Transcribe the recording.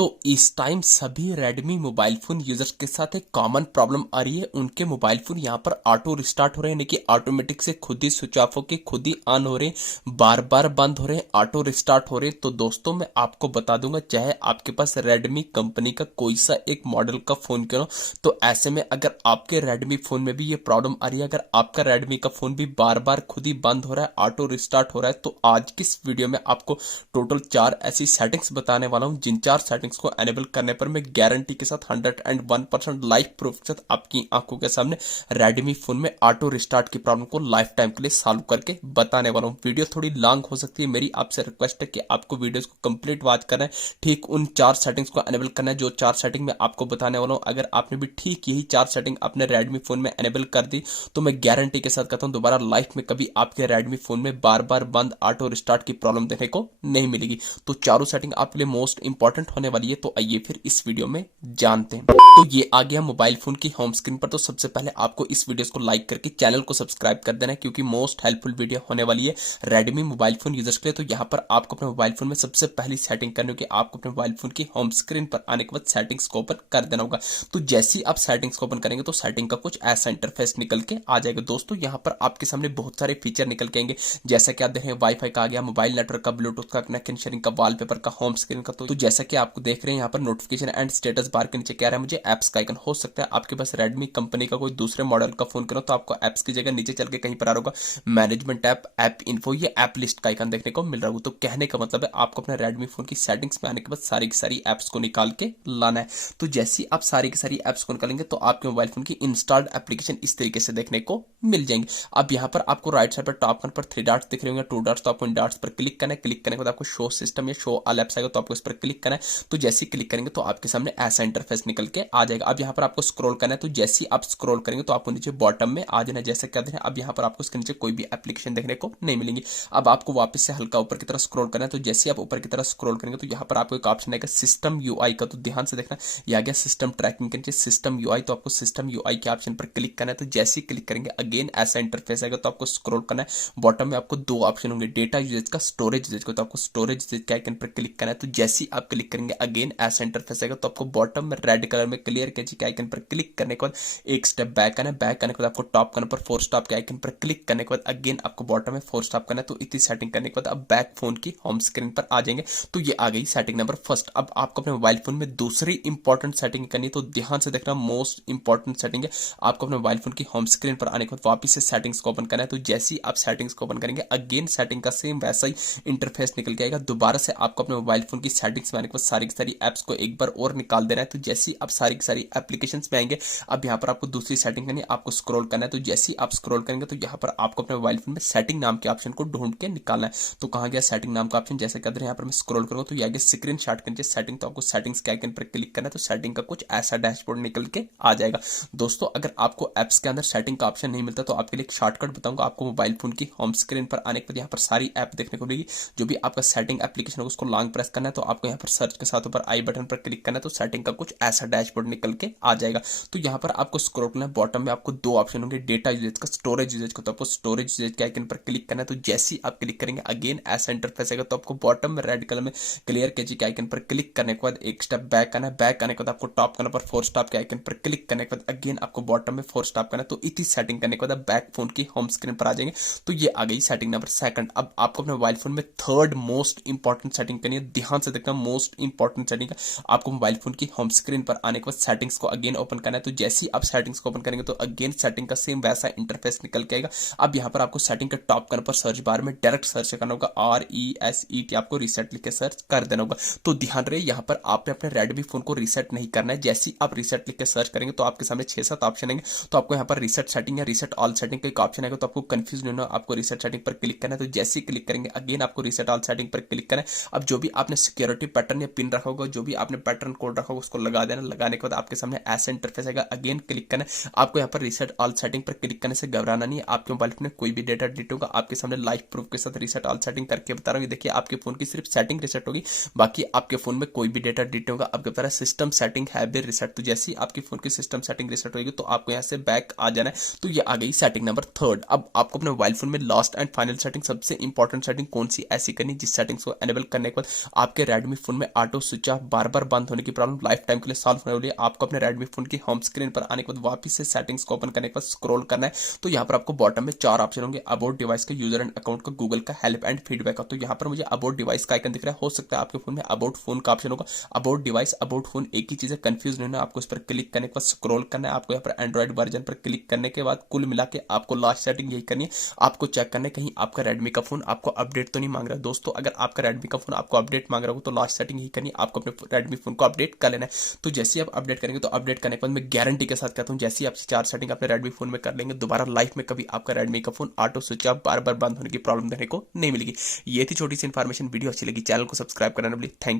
तो इस टाइम सभी Redmi मोबाइल फोन यूजर्स के साथ एक कॉमन प्रॉब्लम आ रही है। उनके मोबाइल फोन यहाँ पर ऑटो रिस्टार्ट हो रहे हैं, यानी कि ऑटोमेटिक से खुद ही स्विच ऑफ होके खुद ही ऑन हो रहे हैं, बार बार बंद हो रहे हैं, ऑटो रिस्टार्ट हो रहे हैं। तो दोस्तों मैं आपको बता दूंगा, चाहे आपके पास Redmi कंपनी का कोई सा एक मॉडल का फोन क्यों ना, तो ऐसे में अगर आपके Redmi फोन में भी ये प्रॉब्लम आ रही है, अगर आपका Redmi का फोन भी बार बार खुद ही बंद हो रहा है, ऑटो रिस्टार्ट हो रहा है, तो आज की इस वीडियो में आपको टोटल 4 ऐसी सेटिंग्स बताने वाला हूं, जिन 4 सेटिंग्स को एनेबल करने पर मैं गारंटी के साथ 101% लाइव प्रूफ के साथ आपकी आंखों के सामने Redmi फोन में ऑटो रिस्टार्ट की प्रॉब्लम को लाइफ टाइम के लिए सॉल्व करके बताने वाला हूं। वीडियो थोड़ी लॉन्ग हो सकती है, मेरी आपसे रिक्वेस्ट है कि आपको वीडियोस को कंप्लीट वॉच करना है, ठीक उन 4 सेटिंग्स को एनेबल करना है जो 4 सेटिंग मैं आपको बताने वाला हूं। अगर आपने भी ठीक यही 4 सेटिंग अपने Redmi फोन में एनेबल कर दी, तो मैं गारंटी के साथ कहता हूं दोबारा लाइफ में कभी आपके Redmi फोन में बार बार बंद ऑटो रिस्टार्ट की प्रॉब्लम देखने को नहीं मिलेगी। तो चारों सेटिंग आपके लिए मोस्ट इंपॉर्टेंट होने वाली है, तो आइए फिर इस वीडियो में जानते हैं। तो ये आ गया मोबाइल फोन की होम स्क्रीन पर। तो सबसे पहले आपको इस वीडियो को लाइक करके चैनल को सब्सक्राइब कर देना है, क्योंकि मोस्ट हेल्पफुल वीडियो होने वाली है Redmi मोबाइल फोन यूजर्स के लिए। तो यहाँ पर आपको अपने मोबाइल फोन में सबसे पहली सेटिंग करनी होगी, आपको अपने मोबाइल फोन की होम स्क्रीन पर आने के बाद सेटिंग्स को ओपन कर देना होगा। तो जैसे ही आप सेटिंग्स को ओपन करेंगे तो सेटिंग का कुछ ऐसा इंटरफेस निकल के आ जाएगा। दोस्तों यहाँ पर आपके सामने बहुत सारे फीचर निकल के आएंगे, जैसा कि आप देख रहे हैं वाईफाई का आ गया, मोबाइल नेटवर्क का, ब्लूटूथ का कनेक्शन शेयरिंग का, वॉलपेपर का, होम स्क्रीन का। तो जैसा कि आपको देख रहे हैं यहाँ पर नोटिफिकेशन एंड स्टेटस बार के नीचे क्या रहा है, मुझे एप्स का आइकन। हो सकता है आपके पास Redmi कंपनी का कोई दूसरे मॉडल का फोन करो तो आपको एप्स की जगह नीचे चल के कहीं पर आ रहा होगा मैनेजमेंट ऐप, ऐप इन्फो, ये ऐप लिस्ट का आइकन देखने को मिल रहा होगा। तो कहने का मतलब है आपको अपने Redmi फोन की सेटिंग्स में आने के बाद सारी की सारी एप्स को निकाल के लाना है। तो जैसे ही आप सारी की सारी एप्स को निकालेंगे तो आपके मोबाइल फोन की इंस्टॉल्ड एप्लीकेशन इस तरीके से देखने को मिल जाएंगे। अब यहाँ पर आपको राइट साइड पर टॉप पर 3 डॉट्स दिख रहे होंगे, 2 डॉट्स, तो आपको इन डॉट्स पर क्लिक करना है। क्लिक करने के बाद आपको शो सिस्टम या शो ऑल एप्स आएगा, तो आपको इस पर क्लिक करना है। तो जैसे ही क्लिक करेंगे तो आपके सामने ऐसा इंटरफेस निकल के आ जाएगा। अब यहाँ पर आपको स्क्रॉल करना है, तो जैसे ही आप स्क्रॉल करेंगे तो आपको नीचे बॉटम में आ जाना है, जैसे कहते हैं। अब यहाँ पर आपको इसके नीचे कोई भी एप्लीकेशन देखने को नहीं मिलेंगी। अब आपको वापस से हल्का ऊपर की तरफ स्क्रॉल करना है, तो जैसे ही आप ऊपर की तरफ स्क्रॉल करेंगे तो यहाँ पर आपको एक ऑप्शन आएगा सिस्टम यूआई का। तो ध्यान से देखना, ये आ गया सिस्टम ट्रैकिंग के नीचे सिस्टम यूआई, तो आपको सिस्टम यूआई के ऑप्शन पर क्लिक करना है। तो जैसे ही क्लिक करेंगे अगेन ऐसा इंटरफेस आएगा, तो आपको स्क्रॉल करना है। बॉटम में आपको 2 ऑप्शन होंगे, डेटा यूजेज का, स्टोरेज यूजेज का, तो आपको स्टोरेज यूजेज के आइकन पर क्लिक करना है। तो जैसे ही आप क्लिक करेंगे अगेन ऐसा इंटरफेस आएगा, तो आपको बॉटम में रेड कलर में क्लियर कैची के आइकन पर क्लिक करने के बाद एक स्टेप बैक आना है। बैक आने के बाद आपको टॉप करने पर 4 स्टॉप के आइकन पर क्लिक करने के बाद अगेन आपको बॉटम में 4 स्टॉप करना है। तो इतनी सेटिंग करने के बाद अब बैक फोन की होम स्क्रीन पर आ जाएंगे। तो ये आ गई सेटिंग नंबर फर्स्ट। अब आपको अपने मोबाइल फोन में दूसरी इंपॉर्टेंट सेटिंग करनी है, तो ध्यान से देखना, मोस्ट इंपॉर्टेंट सेटिंग है। आपको अपने मोबाइल फोन की होम स्क्रीन पर आने के बाद वापस से सेटिंग्स को ओपन करना है। तो जैसे ही आप सेटिंग्स को ओपन करेंगे अगेन सेटिंग का सेम वैसा ही इंटरफेस निकल के आएगा। दोबारा से आपको अपने मोबाइल फोन की सेटिंग्स में आने के बाद सारी की सारी एप्स को एक बार और निकाल देना है। तो जैसे ही आप सारी की सारी एप्लीकेशंस में आएंगे, अब यहाँ पर आपको दूसरी सेटिंग करनी है, आपको स्क्रॉल करना है। तो जैसे ही आप स्क्रॉल करेंगे तो यहाँ पर आपको अपने मोबाइल फोन में सेटिंग नाम के ऑप्शन को ढूंढ के निकालना है। तो कहाँ गया सेटिंग नाम का ऑप्शन, जैसे कहते हैं यहाँ पर मैं स्क्रॉल करूंगा तो ये आगे स्क्रीन शॉट के नीचे सेटिंग, तो आपको सेटिंग्स के आइकन पर क्लिक करना है। तो सेटिंग का कुछ ऐसा डैशबोर्ड निकल के आ जाएगा। दोस्तों अगर आपको एप्स के अंदर सेटिंग का ऑप्शन नहीं मिलता तो आपके लिए एक शॉर्टकट बताऊंगा। आपको मोबाइल फोन की होम स्क्रीन पर आने के बाद यहाँ पर सारी ऐप देखने को मिलेगी, जो भी आपका सेटिंग एप्लीकेशन होगा उसको लॉन्ग प्रेस करना है। तो आपको यहाँ पर सर्च के साथ ऊपर आई बटन पर क्लिक करना है, तो सेटिंग का कुछ ऐसा डैशबोर्ड निकल के आ जाएगा। तो यहाँ पर आपको स्क्रॉल करना है, बॉटम में आपको 2 ऑप्शन होंगे, डेटा यूजेज का, स्टोरेज यूजेज का, तो आपको स्टोरेज यूजेज के आइकन पर क्लिक करना है। तो जैसे ही आप क्लिक करेंगे अगेन ऐसा इंटरफेस आएगा, तो आपको बॉटम में रेड कलर में क्लियर कैची के आइकन पर क्लिक करने के बाद एक स्टेप बैक आना है। बैक आने के बाद आपको टॉप करने पर 4 स्टॉप के आइकन पर क्लिक करने के बाद अगेन आपको बॉटम में 4 स्टॉप करना है। तो इतनी सेटिंग करने के बाद बैक फोन की होम स्क्रीन पर आ जाएंगे। तो ये आ गई सेटिंग नंबर सेकंड। अब आपको अपने मोबाइल फोन में थर्ड मोस्ट इंपॉर्टेंट सेटिंग करनी है, ध्यान से देखना, मोस्ट इंपॉर्टेंट सेटिंग। आपको मोबाइल फोन की होम स्क्रीन पर आने के बाद सेटिंग्स को अगेन ओपन करना है। तो जैसे ही आप सेटिंग्स को ओपन करेंगे तो अगेन सेटिंग का सेम वैसा इंटरफेस निकल के आएगा। अब यहाँ पर आपको सेटिंग के टॉप करने पर सर्च बार में डायरेक्ट सर्च करना होगा, RESET, आपको रीसेट लिख के सर्च कर देना होगा। तो ध्यान रहे यहाँ पर आपने अपने Redmi फोन को रीसेट नहीं करना है। जैसे ही आप रीसेट लिख के सर्च करेंगे तो आपके सामने 6-7 ऑप्शन आएंगे। तो आपको यहाँ पर रीसेट सेटिंग या रीसेट ऑल सेटिंग का एक ऑप्शन आएगा, तो आपको कंफ्यूज नहीं होना, आपको रीसेट सेटिंग पर क्लिक करना है। तो जैसे ही क्लिक करेंगे अगेन आपको रीसेट ऑल सेटिंग पर क्लिक करना है। अब जो भी आपने सिक्योरिटी पैटर्न या पिन रखा होगा, जो भी आपने पैटर्न कोड रखा होगा उसको लगा देना। लगाने के बाद आपके सामने ऐसा इंटरफेस आएगा, अगेन क्लिक करना है। आपको यहाँ पर रीसेट ऑल सेटिंग पर क्लिक करने से घबराना नहीं है। आपके मोबाइल फोन में कोई भी डेटा डिलीट होगा, आपके सामने लाइव प्रूफ के साथ रीसेट ऑल सेटिंग करके बता रहा हूँ। देखिए आपके फोन की सिर्फ सेटिंग रीसेट होगी, बाकी आपके फोन में कोई भी डेटा डिलीट होगा। आपके बता रहा है सिस्टम सेटिंग है बे रीसेट। तो जैसे ही आपके फोन की सिस्टम सेटिंग रीसेट होगी तो आपको यहाँ से बैक आ जाना है। तो ये आ गई सेटिंग नंबर थर्ड। अब आपको अपने मोबाइल फोन में लास्ट एंड फाइनल सेटिंग, सबसे इंपॉर्टेंट सेटिंग कौन सी ऐसी करनी जिस सेटिंग्स को एनेबल करने के बाद आपके Redmi फोन में ऑटो स्विच ऑफ बार बार बंद होने की प्रॉब्लम लाइफ टाइम के लिए सॉल्व होने वाली है। आपको अपने रेडमी फोन की होम स्क्रीन पर आने के बाद वापस से सेटिंग्स को ओपन करने के बाद स्क्रॉल करना है। तो यहाँ पर आपको बॉटम में 4 ऑप्शन होंगे, अबाउट डिवाइस का, यूजर एंड अकाउंट का, गूगल का, हेल्प एंड फीडबैक का। तो यहाँ पर मुझे अबाउट डिवाइस का आइकन दिख रहा है, हो सकता है आपके फोन में अबाउट फोन का ऑप्शन होगा। अबाउट डिवाइस, अबाउट फोन एक ही चीज है, कंफ्यूज नहीं होना। आपको इस पर क्लिक करने के बाद स्क्रॉल करना है। आपको यहाँ पर एंड्रॉइड वर्जन पर क्लिक करने के बाद कुल मिला के आपको लास्ट सेटिंग यही करनी है। आपको चेक करना है कहीं आपका रेडमी का फोन आपको अपडेट तो नहीं मांग रहा है। दोस्तों अगर आपका रेडमी का फोन आपको अपडेट मांग रहा हो तो लास्ट सेटिंग यही करनी है, आपको अपने रेडमी फोन को अपडेट कर लेना है। तो जैसे ही आप अपडेट करेंगे, तो अपडेट करने के बाद मैं गारंटी के साथ कहता हूँ, जैसे ही आप 4 सेटिंग अपने रेडमी फोन में कर लेंगे, दोबारा लाइफ में कभी आपका रेडमी का फोन ऑटो स्विच ऑफ बार बार बंद होने की प्रॉब्लम देखने को नहीं मिलेगी। ये थी छोटी सी इन्फॉर्मेशन। वीडियो अच्छी लगी, चैनल को सब्सक्राइब करना ना भूलिए। थैंक